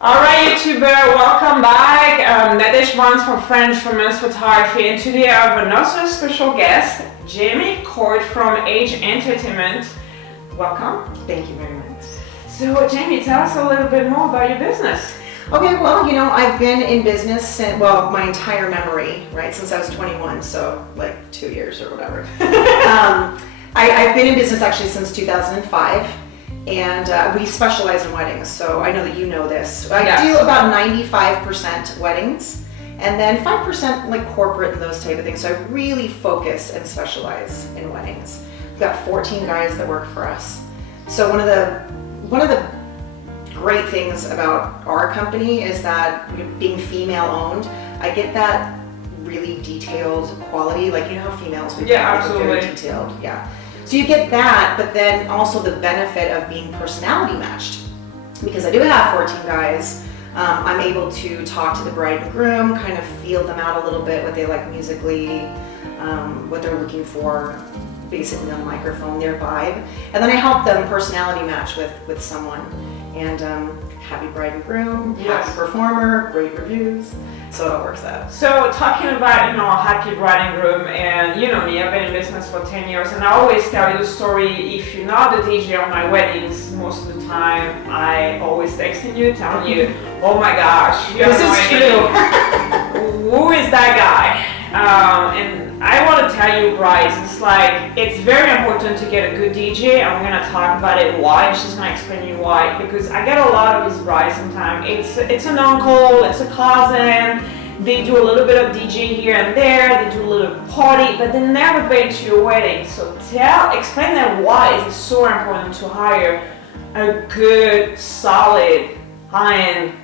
Alright, YouTuber, welcome back. Nadege Barnes from French Women's Photography, and today I have another special guest, Jaimee Kort from Age Entertainment. Welcome. Thank you very much. So, Jaimee, tell us a little bit more about your business. Okay, well, I've been in business since, my entire memory, right, since I was 21, so like 2 years or whatever. I've been in business actually since 2005. And we specialize in weddings, so I know that you know this. I do about 95% weddings, and then 5% like corporate and those type of things. So I really focus and specialize in weddings. We've got 14 guys that work for us. So one of the great things about our company is that being female owned, I get that really detailed quality, like how females we absolutely very detailed, So you get that, but then also the benefit of being personality matched. Because I do have 14 guys, I'm able to talk to the bride and groom, kind of feel them out a little bit, what they like musically, what they're looking for, basically on the microphone, their vibe. And then I help them personality match with someone. And happy bride and groom, happy performer, great reviews. So it all works out. So talking about, happy bride and groom, and you know me, I've been in business for 10 years, and I always tell you the story. If you're not the DJ on my weddings, most of the time, I always texting you, telling you, oh my gosh, you have no idea. Who is that guy? And I want to tell you, brides, it's very important to get a good DJ, and we're going to talk about it why, and she's going to explain you why, because I get a lot of these brides sometimes. It's an uncle, it's a cousin, they do a little bit of DJ here and there, they do a little party, but they never been to your wedding. So explain them why it's so important to hire a good, solid, high-end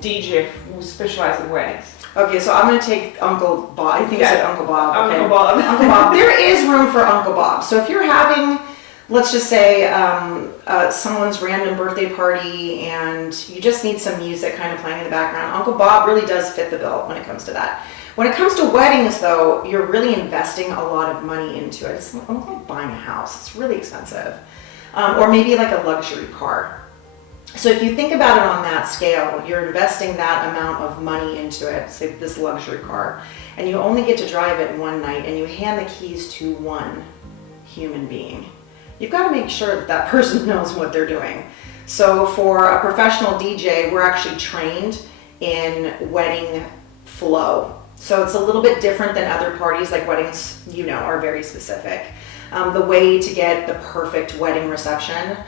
DJ who specializes in weddings. Okay, so I'm going to take Uncle Bob. I think you said Uncle Bob. Uncle Bob. Uncle Bob. There is room for Uncle Bob. So if you're having, let's just say, someone's random birthday party and you just need some music kind of playing in the background, Uncle Bob really does fit the bill when it comes to that. When it comes to weddings, though, you're really investing a lot of money into it. It's almost like buying a house. It's really expensive. Or maybe like a luxury car. So if you think about it on that scale, you're investing that amount of money into it, say this luxury car, and you only get to drive it one night and you hand the keys to one human being. You've got to make sure that that person knows what they're doing. So for a professional DJ, we're actually trained in wedding flow. So it's a little bit different than other parties, like weddings, are very specific. The way to get the perfect wedding reception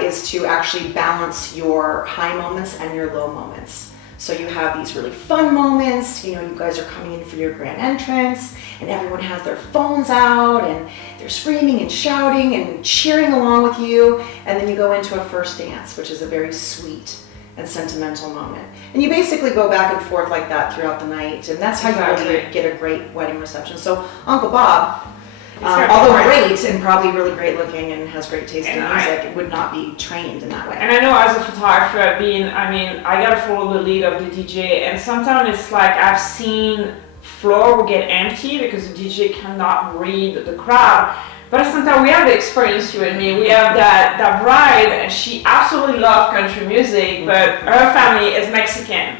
is to actually balance your high moments and your low moments. So you have these really fun moments, you guys are coming in for your grand entrance and everyone has their phones out and they're screaming and shouting and cheering along with you, and then you go into a first dance, which is a very sweet and sentimental moment. And you basically go back and forth like that throughout the night, and that's how you really get a great wedding reception. So Uncle Bob, although great and probably really great looking and has great taste in music, it would not be trained in that way. And I know as a photographer, I gotta follow the lead of the DJ, and sometimes it's like I've seen floor will get empty because the DJ cannot read the crowd. But sometimes we have the experience, you and me. We have that bride, and she absolutely loves country music, but her family is Mexican,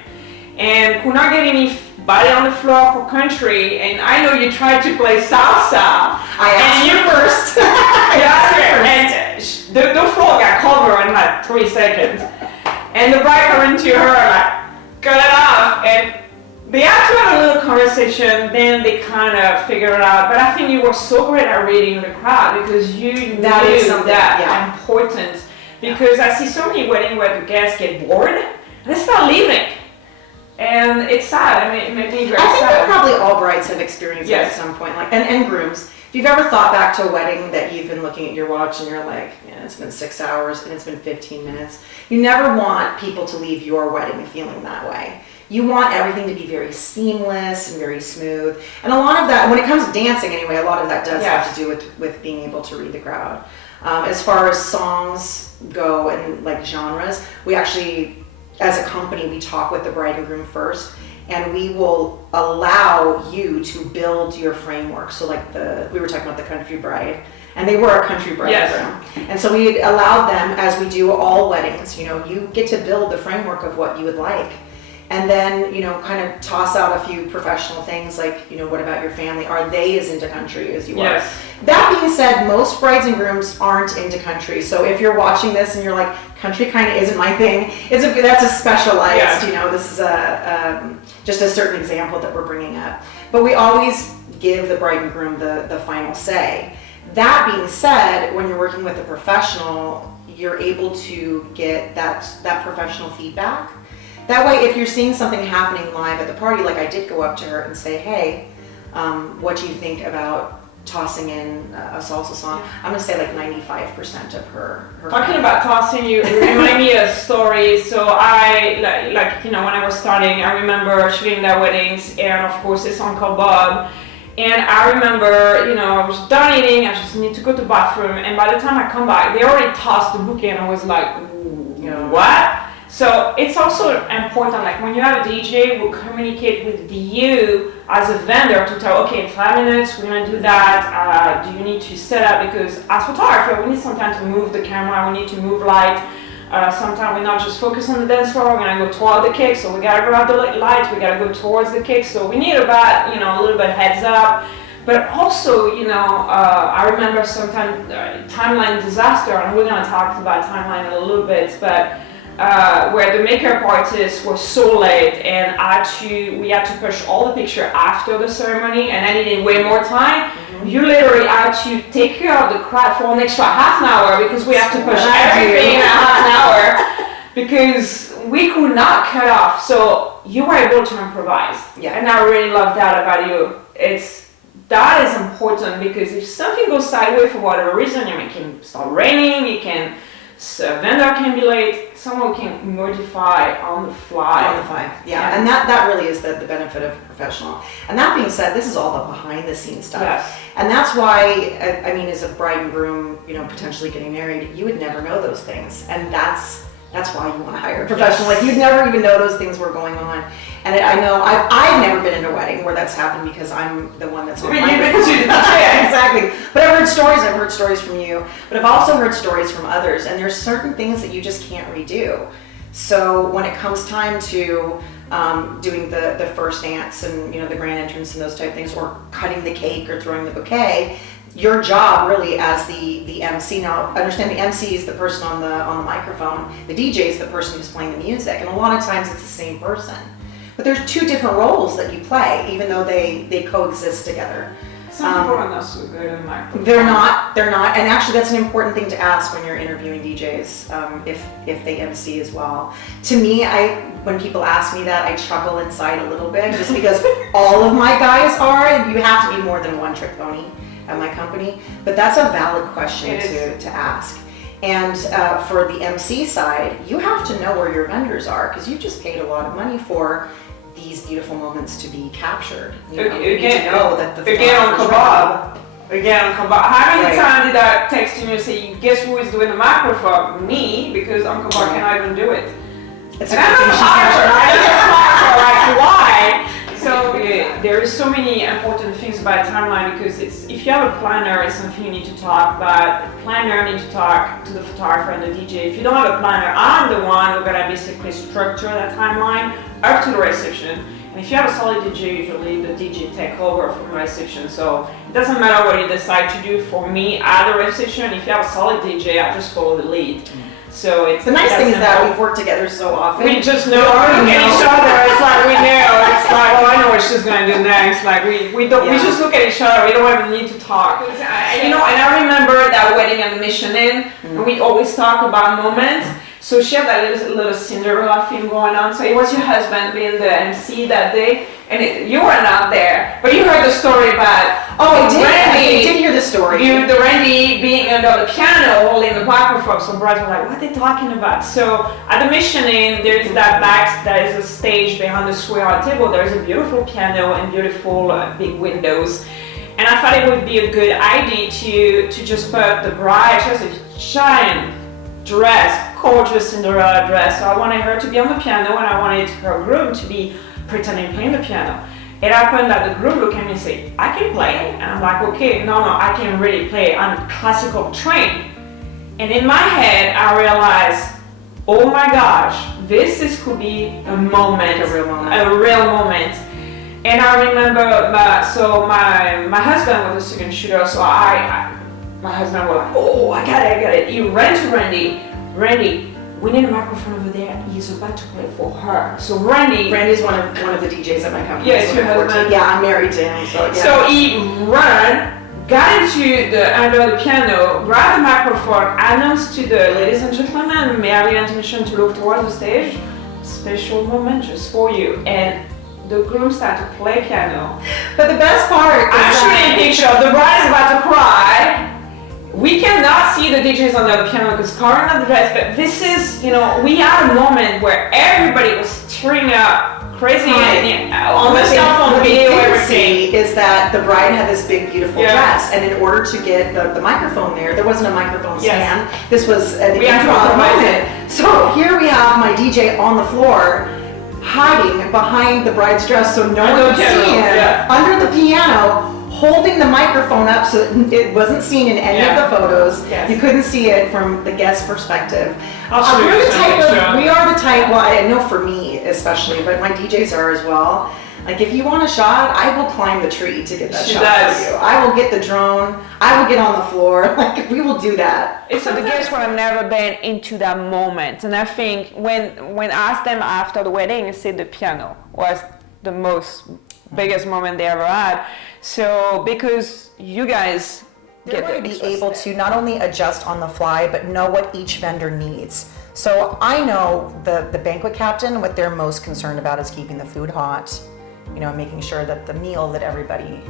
and could not get any body on the floor for country, and I know you tried to play salsa. I asked you first. And the floor got covered in like 3 seconds. And the bride come into her like, cut it off. And they had to have a little conversation, then they kind of figured it out. But I think you were so great at reading the crowd because you knew that important. Because I see so many weddings where the guests get bored and they start leaving. And it's sad. It made me very sad. I think that probably all brides have experienced it at some point, and grooms. If you've ever thought back to a wedding that you've been looking at your watch and you're like, it's been 6 hours and it's been 15 minutes. You never want people to leave your wedding feeling that way. You want everything to be very seamless and very smooth. And a lot of that, when it comes to dancing anyway, a lot of that does have to do with being able to read the crowd. As far as songs go and like genres, we actually, as a company, we talk with the bride and groom first, and we will allow you to build your framework. So like we were talking about the country bride, and they were a country bridegroom. And so we allowed them, as we do all weddings, you get to build the framework of what you would like. And then, kind of toss out a few professional things like, what about your family? Are they as into country as you are? That being said, most brides and grooms aren't into country. So if you're watching this and you're like, country kind of isn't my thing, that's a specialized, this is just a certain example that we're bringing up. But we always give the bride and groom the final say. That being said, when you're working with a professional, you're able to get that professional feedback. That way, if you're seeing something happening live at the party, like I did go up to her and say, hey, what do you think about tossing in a salsa song? I'm going to say like 95% of her Talking about tossing, you remind me of stories. So I, when I was starting, I remember shooting their weddings, and of course it's Uncle Bob. And I remember, I was done eating, I just need to go to the bathroom, and by the time I come back, they already tossed the bouquet, and I was like, what? So it's also important, like when you have a DJ who communicate with you as a vendor to tell, okay, in 5 minutes, we're gonna do that, do you need to set up, because as photographer, we need sometimes to move the camera, we need to move light, sometimes we're not just focused on the dance floor, we're gonna go toward the cake, so we gotta grab the light, we gotta go towards the cake, so we need about, a little bit heads up. But also, I remember sometimes timeline disaster, and we're gonna talk about timeline in a little bit, but where the makeup artist was so late, and we had to push all the picture after the ceremony, and I needed way more time. You literally had to take care of the crowd for an extra half an hour, because we have to push everything in a half an hour, because we could not cut off. So you were able to improvise. And I really love that about you. That is important, because if something goes sideways for whatever reason, it can start raining, a vendor can be late, someone can modify on the fly. And that really is the benefit of professional. And that being said, this is all the behind the scenes stuff. And that's why, as a bride and groom, potentially getting married, you would never know those things. And that's why you want to hire a professional. Like, you'd never even know those things were going on. And I know I've never been in a wedding where that's happened, because I'm the one that's on exactly. But I've heard stories from you, but I've also heard stories from others, and there's certain things that you just can't redo. So when it comes time to doing the first dance and the grand entrance and those type of things, or cutting the cake or throwing the bouquet, your job really as the MC, now understand the MC is the person on the microphone, the DJ is the person who's playing the music, and a lot of times it's the same person. But there's two different roles that you play, even though they coexist together. Some people are not so good at microphone. They're not, and actually that's an important thing to ask when you're interviewing DJs, if they MC as well. To me, when people ask me that, I chuckle inside a little bit, just because all of my guys are. You have to be more than one trick pony at my company, but that's a valid question to ask. And for the MC side, you have to know where your vendors are, because you just paid a lot of money for these beautiful moments to be captured. You need to know that the again on kebab. How many times did I text you and say, guess who is doing the microphone? Me, because Uncle Bob cannot even do it. It's and I'm a photographer, like why? So there is so many important things about timeline, because if you have a planner, it's something you need to talk about. The planner needs to talk to the photographer and the DJ. If you don't have a planner, I'm the one who's gonna basically structure that timeline up to the reception. And if you have a solid DJ, usually the DJ take over from the reception. So it doesn't matter what you decide to do. For me, at the reception, if you have a solid DJ, I just follow the lead. So it's the nice thing is that we've worked together so often. We just know each other. It's like we know. It's like, oh, I know what she's gonna do next. Like we just look at each other. We don't even need to talk. And I remember that wedding at Michelin, and we always talk about moments. So she had that little Cinderella film going on. So it was your husband being the MC that day, and you were not there, but you heard the story about. Oh, I did hear the story. The Randy being under the piano holding the microphone. So brides were like, what are they talking about? So at the Michelin, there is there is a stage behind the square table. There is a beautiful piano and beautiful big windows. And I thought it would be a good idea to just put the bride, she has a giant dress, gorgeous Cinderella dress. So I wanted her to be on the piano, and I wanted her groom to be pretending playing the piano. It happened that the group looked at me and said, I can play. And I'm like, okay, no, I can really play. I'm classical trained. And in my head, I realized, oh my gosh, could be a moment, a real moment. And I remember, my husband was a second shooter, so my husband was like, oh, I got it. He ran to Randy, we need a microphone over there. He's about to play for her. So Randy's one of the DJs at my company. Yes, your husband. Yeah, I'm married to him. So, yeah. So he ran, got under the piano, grabbed the microphone, announced to the ladies and gentlemen, may I have your attention to look towards the stage? Special moment just for you. And the groom started to play piano. But the best part I'm shooting a picture. The bride is about to cry. We cannot see the DJs under the piano because Kort not the dress, but this is, we had a moment where everybody was tearing up, crazy, on the cell phone video, everything. Is that the bride had this big, beautiful dress, and in order to get the microphone there wasn't a microphone stand. This was an improv moment. So here we have my DJ on the floor, hiding behind the bride's dress so no one could see him, under the piano, holding the microphone up so it wasn't seen in any of the photos. Yes. You couldn't see it from the guest perspective. We are the type, well, I know for me especially, but my DJs are as well. Like if you want a shot, I will climb the tree to get that shot for you. I will get the drone. I will get on the floor. Like we will do that. So the guests would have never been into that moment, and I think when I asked them after the wedding, they said the piano was the biggest moment they ever had. So because you guys they're going to be able to not only adjust on the fly, but know what each vendor needs. So I know the banquet captain, what they're most concerned about is keeping the food hot, making sure that the meal that everybody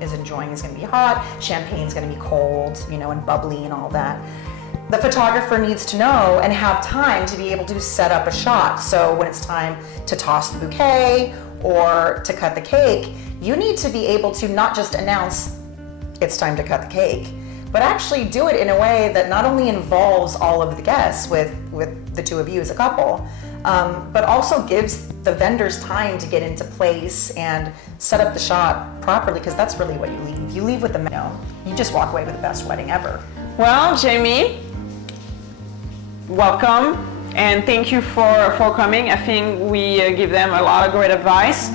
is enjoying is going to be hot, champagne's going to be cold, and bubbly and all that. The photographer needs to know and have time to be able to set up a shot. So when it's time to toss the bouquet or to cut the cake, you need to be able to not just announce it's time to cut the cake, but actually do it in a way that not only involves all of the guests with the two of you as a couple, but also gives the vendors time to get into place and set up the shot properly, because that's really what you leave. You leave with you just walk away with the best wedding ever. Well, Jaimee, welcome. And thank you for coming. I think we give them a lot of great advice.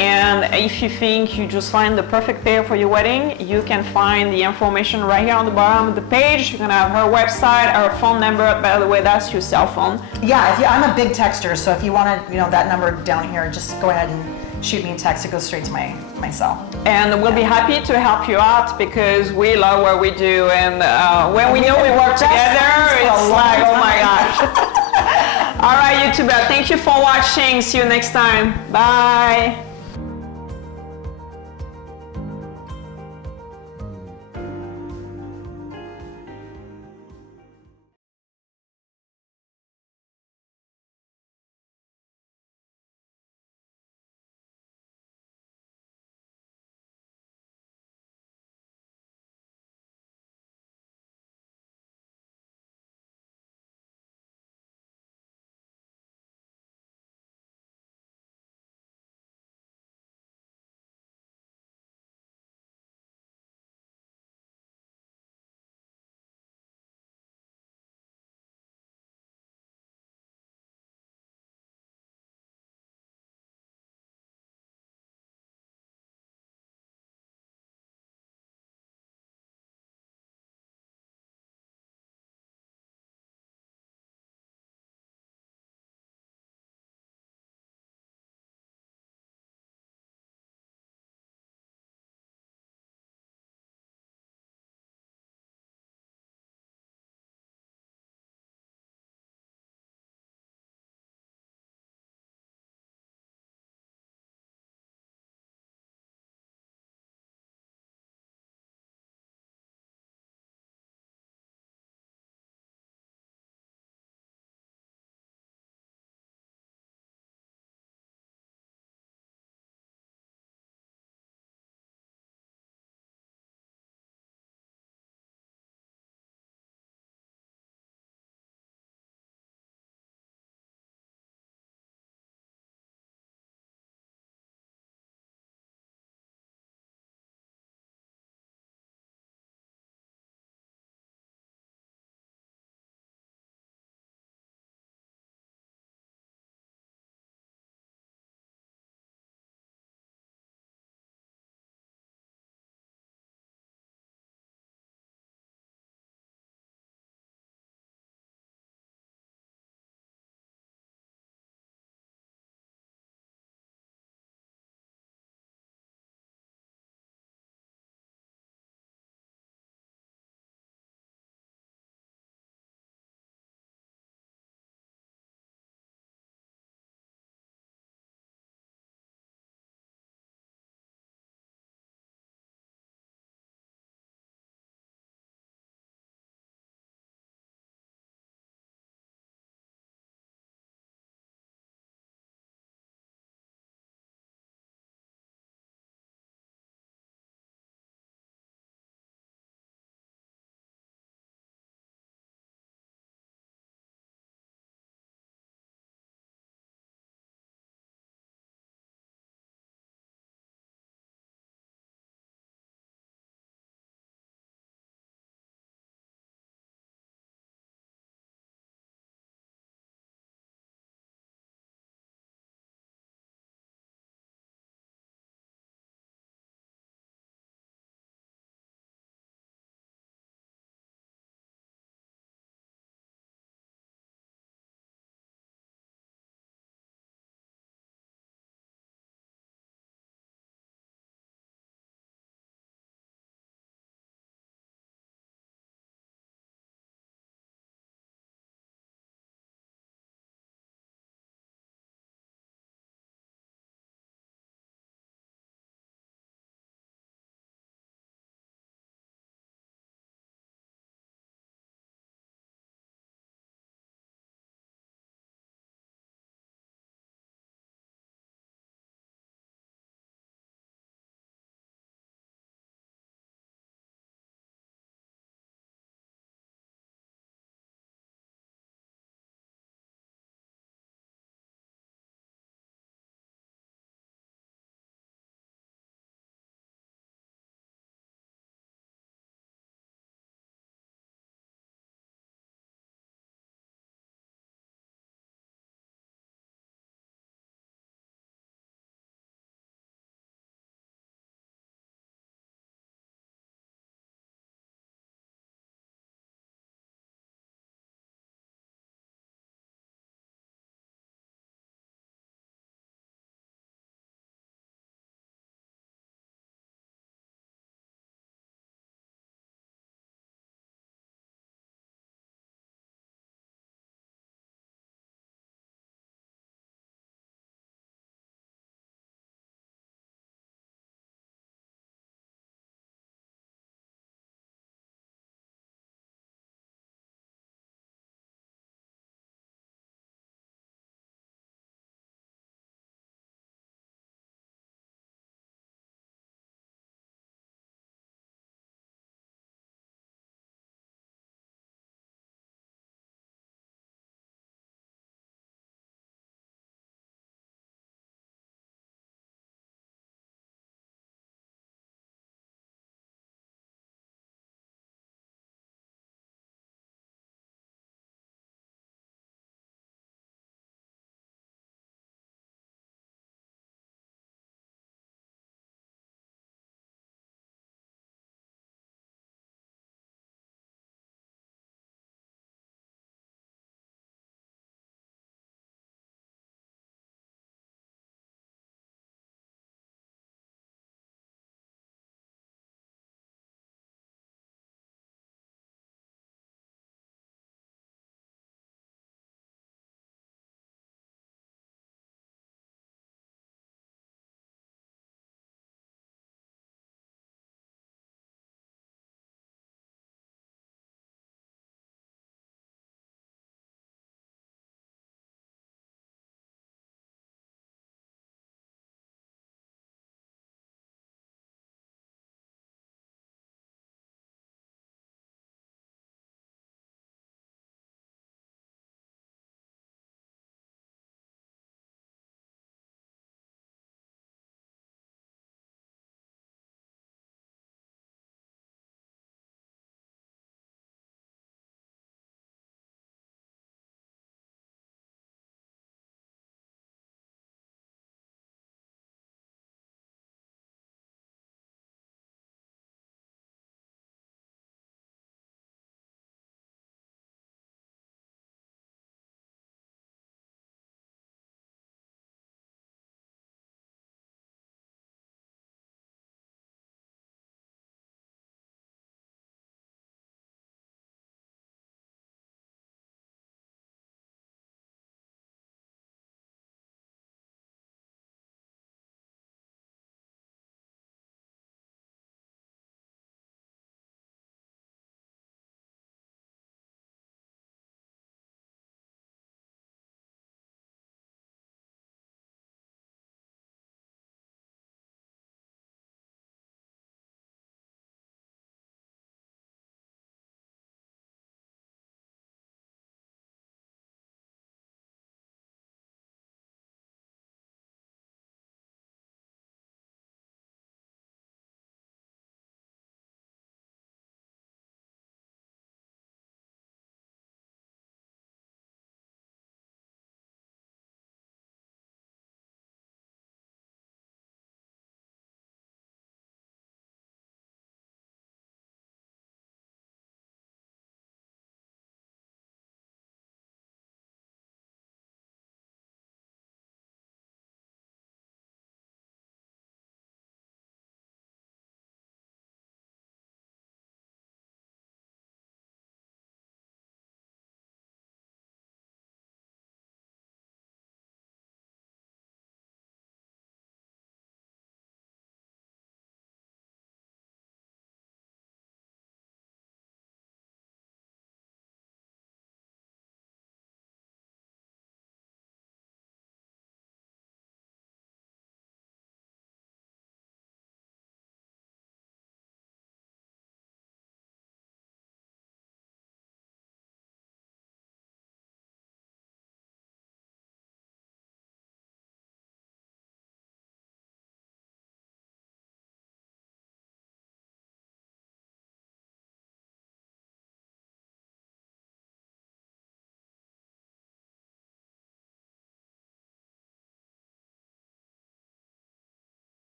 And if you think you just find the perfect pair for your wedding, you can find the information right here on the bottom of the page. You're gonna have her website, her phone number. By the way, that's your cell phone. Yeah, I'm a big texter, so if you want to, that number down here, just go ahead and shoot me a text. It goes straight to my cell. And we'll be happy to help you out because we love what we do. And when we know we work together, it's like, oh my gosh. All right, YouTuber, thank you for watching. See you next time. Bye.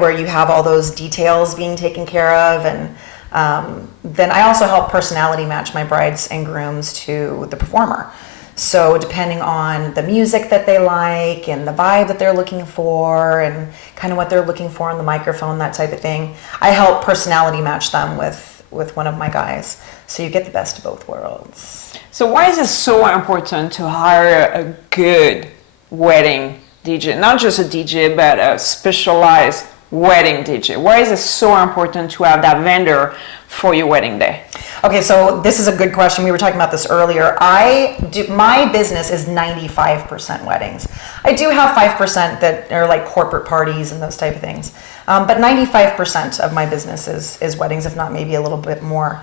where you have all those details being taken care of, and then I also help personality match my brides and grooms to the performer. So depending on the music that they like and the vibe that they're looking for and kind of what they're looking for on the microphone, that type of thing, I help personality match them with one of my guys. So you get the best of both worlds. So why is it so important to hire a good wedding DJ? Not just a DJ, but a specialized wedding DJ. Why is it so important to have that vendor for your wedding day? Okay, so this is a good question. We were talking about this earlier. My business is 95% weddings. I do have 5% that are like corporate parties and those type of things. But 95% of my business is weddings, if not maybe a little bit more.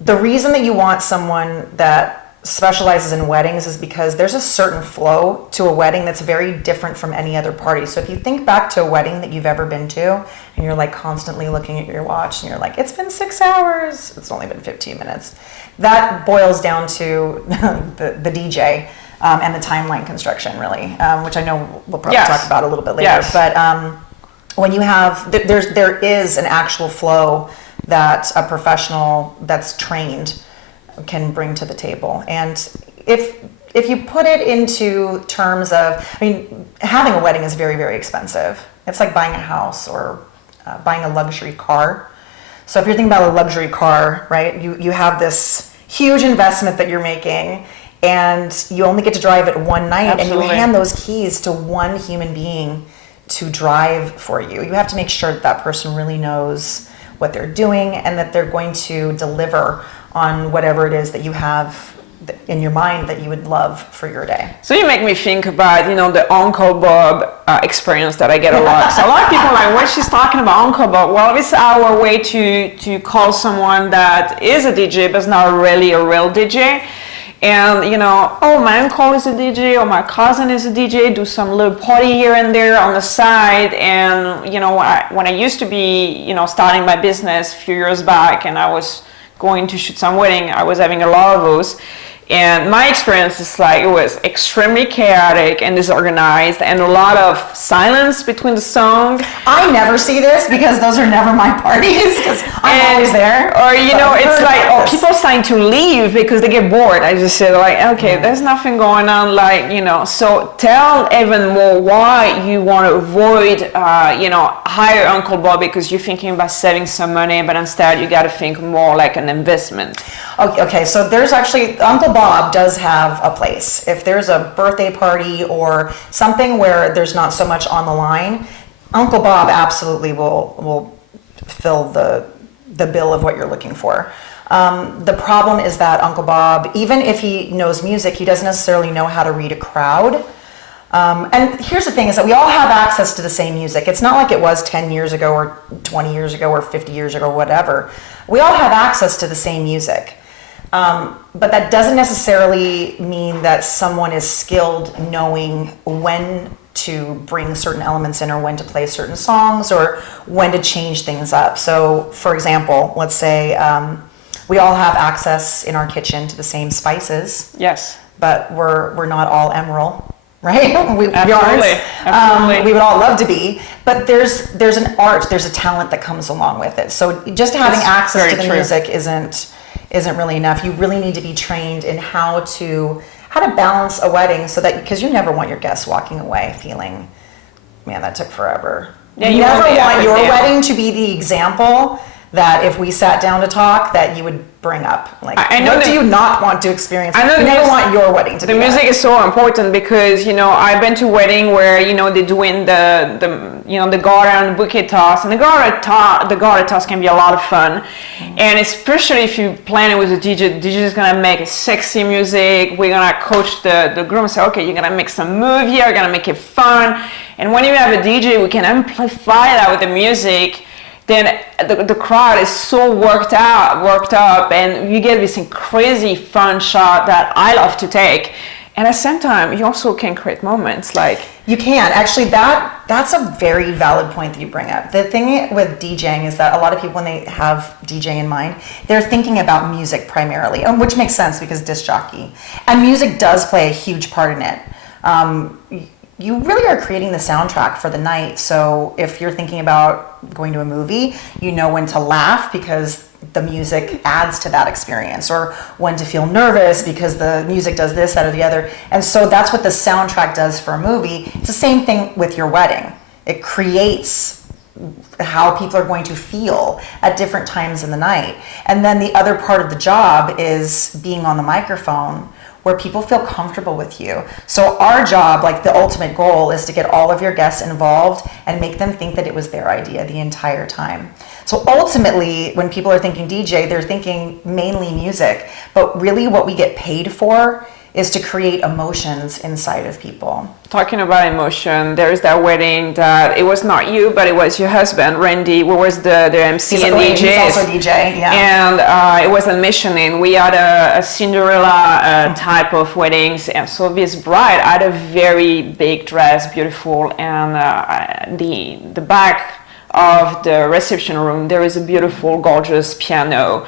The reason that you want someone that specializes in weddings is because there's a certain flow to a wedding that's very different from any other party. So if you think back to a wedding that you've ever been to and you're like constantly looking at your watch and you're like, it's been 6 hours, it's only been 15 minutes. That boils down to the DJ and the timeline construction, really, which I know we'll probably talk about a little bit later. Yes. But when you have, there is an actual flow that a professional that's trained can bring to the table. And if you put it into terms of, I mean, having a wedding is very, very expensive. It's like buying a house or buying a luxury car. So if you're thinking about a luxury car, right, you have this huge investment that you're making and you only get to drive it one night. Absolutely. And you hand those keys to one human being to drive for you. You have to make sure that person really knows what they're doing and that they're going to deliver on whatever it is that you have in your mind that you would love for your day. So you make me think about, the Uncle Bob experience that I get a lot. So a lot of people are like, what she's talking about Uncle Bob? Well, it's our way to call someone that is a DJ but is not really a real DJ. And, oh, my uncle is a DJ or my cousin is a DJ, do some little party here and there on the side. And, when I used to be, starting my business a few years back and I was going to shoot some wedding, I was having a lot of those. And my experience is like, it was extremely chaotic and disorganized and a lot of silence between the songs. I never see this because those are never my parties because I'm always there. Or, it's like, people starting to leave because they get bored. I just said like, okay, there's nothing going on, so tell even more why you want to avoid, hire Uncle Bob because you're thinking about saving some money, but instead you got to think more like an investment. Okay, so there's actually, Uncle Bob does have a place. If there's a birthday party or something where there's not so much on the line, Uncle Bob absolutely will fill the bill of what you're looking for. The problem is that Uncle Bob, even if he knows music, he doesn't necessarily know how to read a crowd. And here's the thing is that we all have access to the same music. It's not like it was 10 years ago or 20 years ago or 50 years ago, whatever. We all have access to the same music. But that doesn't necessarily mean that someone is skilled knowing when to bring certain elements in or when to play certain songs or when to change things up. So, for example, let's say we all have access in our kitchen to the same spices. Yes. But we're not all emerald, right? Absolutely. We would all love to be, but there's an art, there's a talent that comes along with it. So just having access to the music isn't really enough. You really need to be trained in how to balance a wedding so that, because you never want your guests walking away feeling, man, that took forever. Yeah, you never want your wedding to be the example that if we sat down to talk that you would bring up. Like, what do you not want to experience? I know you never want your wedding to be the music is so important because, I've been to wedding where, they're doing the garter and the bouquet toss, and the garter toss can be a lot of fun. And especially if you plan it with a DJ, the DJ is going to make sexy music. We're going to coach the groom, say, okay, you're going to make some move here, you're going to make it fun. And when you have a DJ, we can amplify that with the music. Then the crowd is so worked up, and you get this crazy fun shot that I love to take. And at the same time, you also can create moments like... You can. Actually, that's a very valid point that you bring up. The thing with DJing is that a lot of people, when they have DJ in mind, they're thinking about music primarily, which makes sense because disc jockey. And music does play a huge part in it. you really are creating the soundtrack for the night. So if you're thinking about going to a movie, you know when to laugh because the music adds to that experience, or when to feel nervous because the music does this, that, or the other. And so that's what the soundtrack does for a movie. It's the same thing with your wedding. It creates how people are going to feel at different times in the night. And then the other part of the job is being on the microphone where people feel comfortable with you. So our job, like the ultimate goal, is to get all of your guests involved and make them think that it was their idea the entire time. So ultimately, when people are thinking DJ, they're thinking mainly music, but really what we get paid for is to create emotions inside of people. Talking about emotion, there's that wedding that it was not you, but it was your husband, Randy, who was the MC and DJ. He's also DJ, yeah. And it was a Michelin. We had a Cinderella type of weddings, and so this bride had a very big dress, beautiful, and the back of the reception room, there is a beautiful, gorgeous piano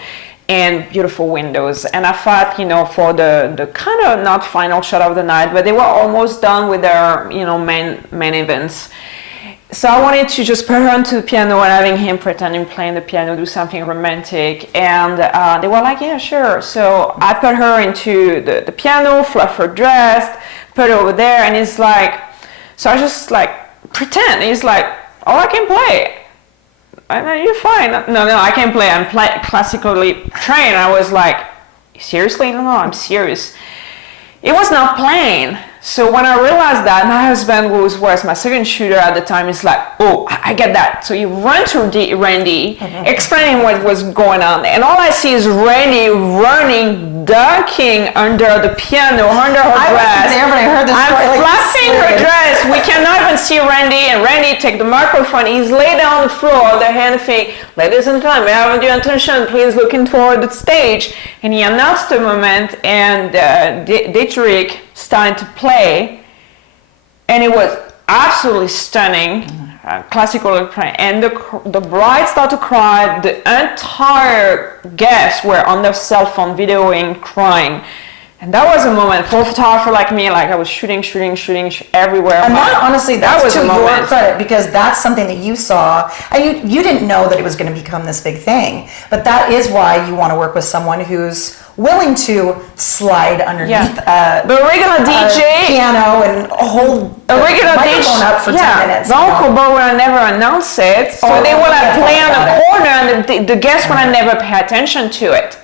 and beautiful windows. And I thought, you know, for the kind of not final shot of the night, but they were almost done with their, you know, main events. So I wanted to just put her onto the piano and having him pretending playing the piano, do something romantic. And they were like, yeah, sure. So I put her into the piano, fluff her dress, put her over there, and it's like, so I just like pretend. He's like, oh, I can play. You're fine. No, I can't play. I'm classically trained. I was like, seriously? No, I'm serious. It was not playing. So when I realized that, my husband, who was my second shooter at the time, is like, oh, I get that. So he ran to Randy, explaining what was going on. And all I see is Randy running, dunking under the piano, under her dress. I heard this I'm story, flapping her dress. We cannot even see Randy. And Randy take the microphone. He's laid down on the floor, the hand thing. Ladies and gentlemen, may I have your attention? Please looking toward the stage. And he announced the moment, and Dietrich started to play, and it was absolutely stunning, classical playing. And the bride started to cry. The entire guests were on their cell phone videoing, crying. And that was a moment for a photographer like me, like I was shooting everywhere. And that, honestly, that was to your credit, because that's something that you saw. And you didn't know that it was going to become this big thing. But that is why you want to work with someone who's willing to slide underneath the regular DJ piano and hold the microphone up for 10 minutes. The Uncle Bo will never announce it, so they will play on the corner, and the guests will never pay attention to it.